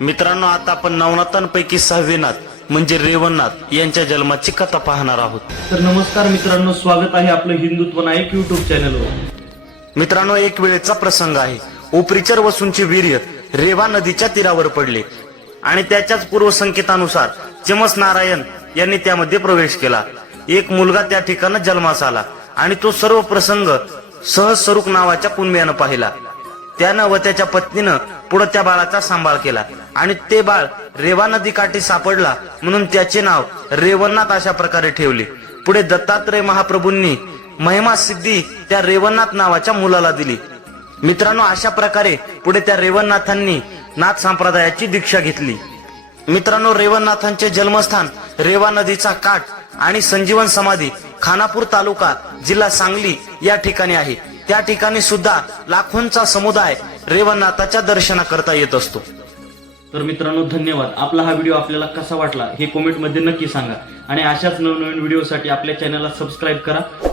मित्रांनो आता आपण नवनाथांपैकी सहावे नाथ म्हणजे रेवणनाथ यांच्या जन्माची कथा पाहणार आहोत. तर नमस्कार मित्रांनो स्वागत आहे आपलं हिंदुत्व नायक युट्यूब चॅनलवर मित्रांनो एक वेळेचा प्रसंग आहे. उपरिचर वसूंचे वीर्य रेवा नदीच्या तीरावर पडले. आणि त्याच्याच पूर्वसंकेतानुसार चिमस नारायण यांनी त्यामध्ये प्रवेश केला. एक मुलगा त्या ठिकाणी जन्मास आला आणि तो सर्व प्रसंग सहज स्वरूप नावाच्या कुणब्यानं पाहिला. त्यानं व त्याच्या पत्नीनं पुढे त्या बाळाचा सांभाळ केला. आणि ते बाळ रेवा नदी काठी सापडला म्हणून त्याचे नाव रेवन्नाथ अशा प्रकारे ठेवले. पुढे दत्तात्रय महाप्रभूंनी महिमा सिद्धी त्या रेवन्नाथ नावाच्या मुलाला दिली. मित्रांनो अशा प्रकारे पुढे त्या रेवन्नाथांनी नाथ संप्रदायाची दीक्षा घेतली. मित्रांनो रेवन्नाथांचे जन्मस्थान रेवा नदीचा काठ आणि संजीवन समाधी खानापूर तालुका जिल्हा सांगली या ठिकाणी आहे. त्या ठिकाणी सुद्धा लाखोंचा समुदाय रेवन्नाथाच्या दर्शना करता येत असतो. तर मित्रांनो धन्यवाद. आपला हा व्हिडिओ आपल्याला कसा वाटला हे कॉमेंटमध्ये नक्की सांगा. आणि अशाच नवनवीन व्हिडिओसाठी आपल्या चॅनलला सबस्क्राईब करा.